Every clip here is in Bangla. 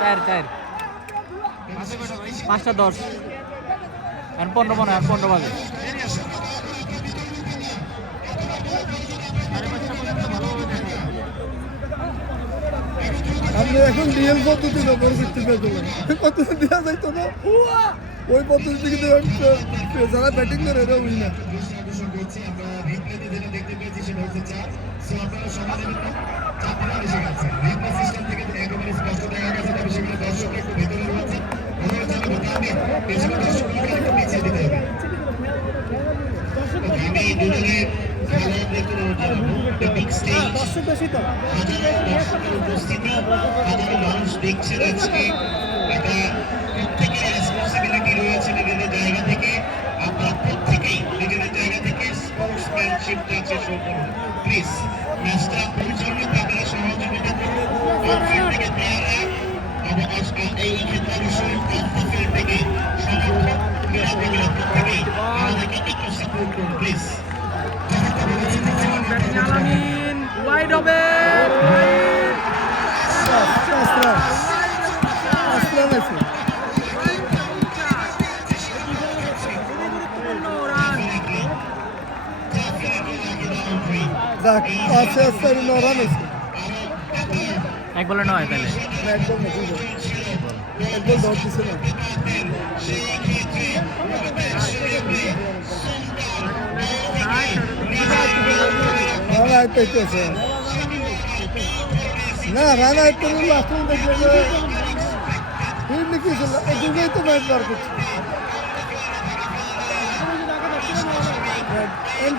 চার চার 5টা 10 আর 15 মনে আর 15 বাজে আমরা এখন রিয়েল পদ্ধতি ব্যবহার করতে কতদিন দেওয়া যাইতো না ওই পদ্ধতি কিন্তু যারা ব্যাটিং করে এরা উই না মানুষ দেখছেন আজকে একটা প্রত্যেকের রেসপন্সিবিলিটি রয়েছে নিজেদের জায়গা থেকে আপনার প্রত্যেকেই নিজেদের জায়গা থেকে স্পোর্টসম্যানশিপটা চেষ্টা করুন প্লিজ ম্যাচটা পরিচালনা আপনারা সহযোগিতা করুন অনফিল্ড থেকে প্লেয়াররা এই ক্ষেত্রে অবশ্যই অনফিল্ড থেকে সমর্থক ক্রীড়াপ্রেমীরা প্রত্যেকেই আমাদেরকে একটু সাপোর্ট করুন প্লিজ ওয়াইড হবে এক বলে নয় তাহলে একদম ধর দিছে না না রানা একটু লাস্ট দেখলে কিছু দুটোই তো ম্যাচ বার করছে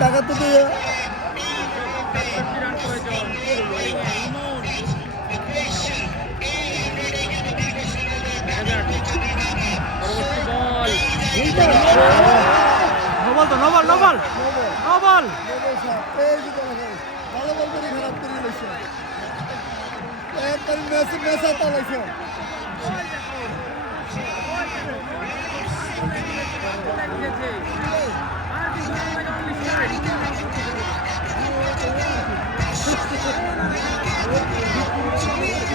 ঢাকা তো নোবল তো নোবল নোবল নোবল ভালো বল করে খারাপ করে দিয়েছে একবার ম্যাচ চালাইছে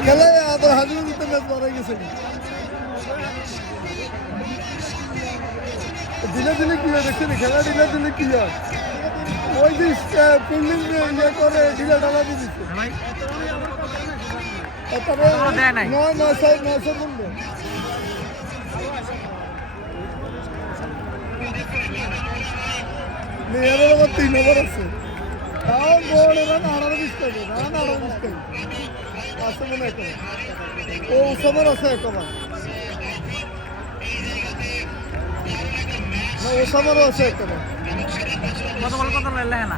খেলায় আবার হাজির দিতে ম্যাচ বাড়াই গেছে দিলে দিলে কি হয় দেখছেন খেলা দিলে দিলে কি হয় ওই যে ফিল্ডিং ইয়ে করে ঢিলা ঢালা দিয়ে দিচ্ছে নয়শো বলবে মেয়ের আবার 3 ওভার আছে তাও গোল রান 18-20 করে রান 18-20 করে আছে মনে হয় ও সবার আছে একবার না ও সবারও আছে একবার কত বল কত লেখে না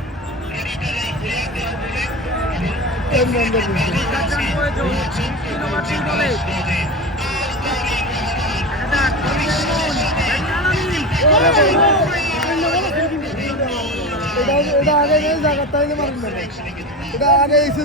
এটা আগে জায়গা তাইলে মারেন এটা আগে এসে